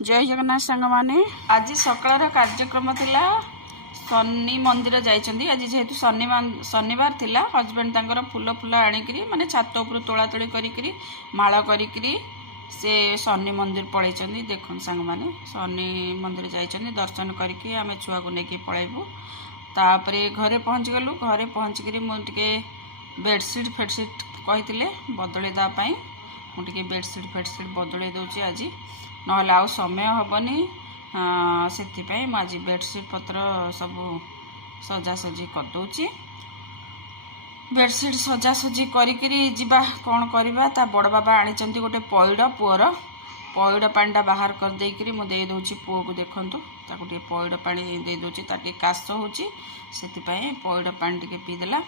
जय जगन्नाथ सांग माने आज सकाळ कार्यक्रम थिला शनि मंदिर जाइछंदी। आज जेहेतु शनिवार थिला हजबैंड तांकर फूल फूल आनिकरी माने छात उपर तोला तोली करिकरी माला करिकरी से शनि मंदिर पळैछंदी। देखन सांग माने शनि मंदिर जाइछंदी दर्शन करके आमे छुआ को नेकी पळैबू। तापरे घरे पहुँच गलु। घरे पहुँच करी मु टिके बेडशीट फेडशीट कहिथिले बदले दा पई मु टिके बेडशीट बदले दउची आज नहले आउ समय हेनी से आज बेडशीट पत्र सब सजासजी करदे। बेडशीट सजासजी करी जीवा कौन करवा ता बड़ बाबा आनी गोटे पैड़ पुअर पैड़ पानीटा बाहर कर देकरी मु दे दउची पुओ को देखंतु ताको टे पैड़ पानी दे दउची ता टे काश होची सेति पैड़ पानी टिके पीदेला।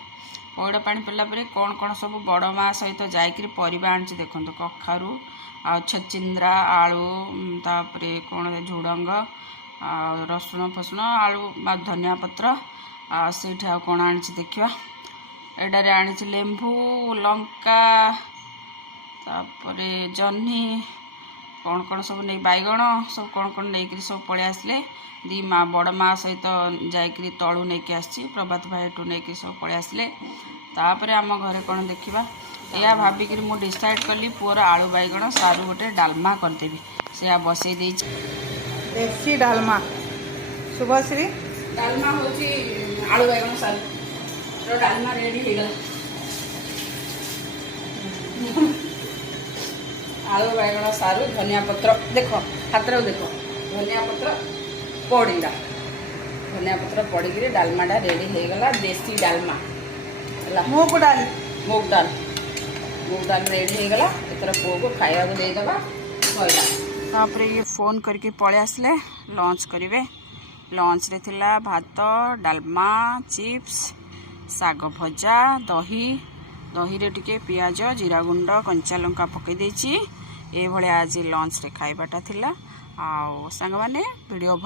पैड़ पानी पीला परे कौन कौन सब बड़ माँ सहित जाइकरी परिबा आनी देखंतु कखारू आ छचिंद्रा आलू तापरे कौन झुडंग रसुण फसुण आलू धनिया पत्र आठ कौन आनी देखा। एडारे आनी लेंबू लंका तापरे जह्नी कौन कौन सब नहीं बैगण सब कौन कौन नहीं सब पलि आसले। दी माँ बड़ माँ सहित जाइकरी तलू नहीं आसी प्रभात भाई टू नहीं सब पलि आसले। तापरे आम घरे कौन देखा या भाविक मु डिसाइड कली पुअर आलू बैगण सारू गोटे डालमा करदेवी से बसई देसी डालमा शुभश्री डालमा होची आलू बैगण सारू डालमा रेडी हो गला। आलू बैगण सारू धनिया पत्र देख हाथ देख धनिया पत्र पड़ा धनिया पत्र पड़ी डालमाटा रेडी हो गला। देसी डालमा मूग डाल रेडी हो गला। एतर पुओ को खाया को देदेबा सईला। ये फोन करके पळे आसले लंच करेंगे। लंच रे थिला भात डालमा चिप्स साग भजा दही दही रे टिके पियाज जीरा गुंड कंचा लंका पकई देछि। ए भले आज लंच रे खाइबाटा थिला। आ सांग माने वीडियो